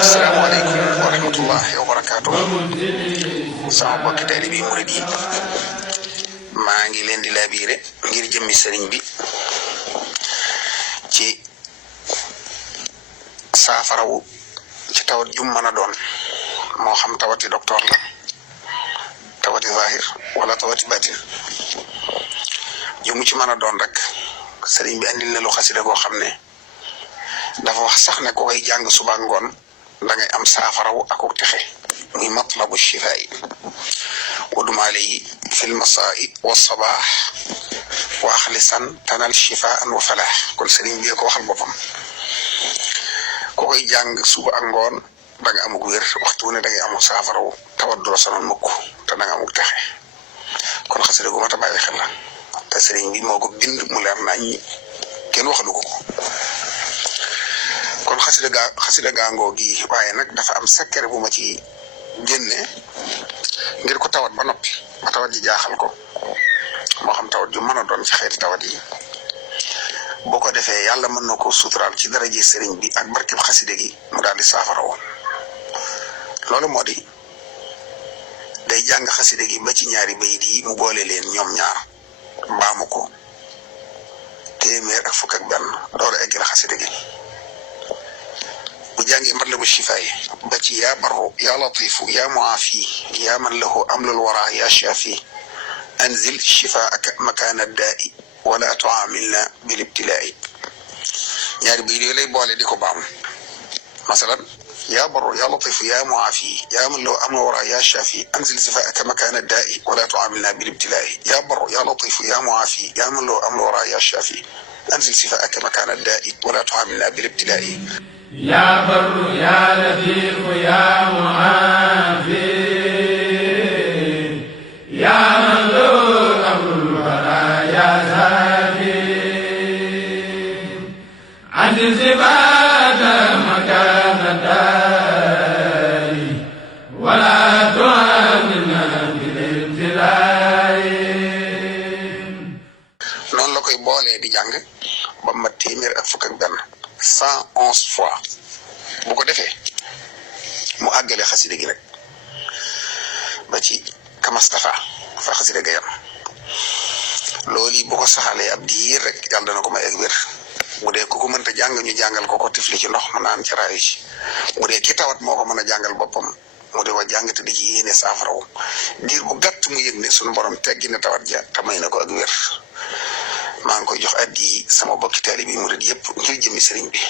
asalaamaaleykum wa rahmatullahi wa barakaatu. sama mbokki taalibe bi murid yi maa ngi leen di laabiire ngir jëmmi sëriñ bi ci saafarawu ci tawat jum mën a doon moo xam tawati docteur la tawati zahir wala tawati batin jumu ci mën a doon rek sëriñ bi andil na lu xasida goo xam ne dafa wax sax ne ko koy jàng suba ngoon da ngay am saafarawu akuk texe muy matlabu shifaa'i ودم عليه في المساء والصباح واخلصا تنال شفاء وفلاح كل سنين بيكو waxal bopam ko koy jang suba ak ngon da nga amuk wér waxtu ne da ngay amuk safaraw tawaddu sonal mukk te da nga amuk taxé kon xassida gu mata baye xel la te serigne bi moko bind mu leer nañ ken waxalu ko kon xassida ga ngogi waye nak dafa am secret bu ma ci génné ngir ko tawat ba noppi ba tawat ji jaaxal ko moo xam tawat ju mën a doon ci xeeti tawat yi boo ko defee yàlla mën na ko suturaal ci daraje sëriñ bi ak barkeb xaside gi mu daal di saafara woon loolu moo di day jàng xaside gi ba ci ñaari bayit yi mu boole leen ñoom ñaar baamu ko téeméer ak fukk ak benn door a eggal xaside gi وجاني مطلب الشفاء بتي يا بر يا لطيف يا معافي يا من له أمل الورى يا شافي أنزل شفاءك مكان الداء ولا تعاملنا بالابتلاء يعني بيلي لي بولي ديكو بام مثلا يا بر يا لطيف يا معافي يا من له أمل الورى يا شافي أنزل شفاءك مكان الداء ولا تعاملنا بالابتلاء يا بر يا لطيف يا معافي يا من له أمل الورى يا شافي أنزل شفاءك مكان الداء ولا تعاملنا بالابتلاء يا بر يا لطيف يا معافي يا من له أمر الورى يا سافي عدل صفات مكان الدار ولا تعاملنا بالابتلاء noonu la koy boolee di jàng ba ma téeméer ak fukk ak benn 111 fois bu ko defee mu àggale xasida gi nag ba ci kamastafa fa xasida ga yam loolu bu ko saxalee ab diir rek yàlla dana ko may ak wér bu dee ku ko mënta jàng ñu jàngal ko ko tifli ci ndox mu naan ci raayu ci bu dee ki tawat moo ko mën a jàngal boppam mu di ko jàng te di ci yéene saafaraw diir bu gàtt mu yëg ne suñu borom teggi na tawat ja te may na ko ak wér maa ngi koy jox addi sama bokki taalibe bi murid yëpp ngir jëmi sëriñ bi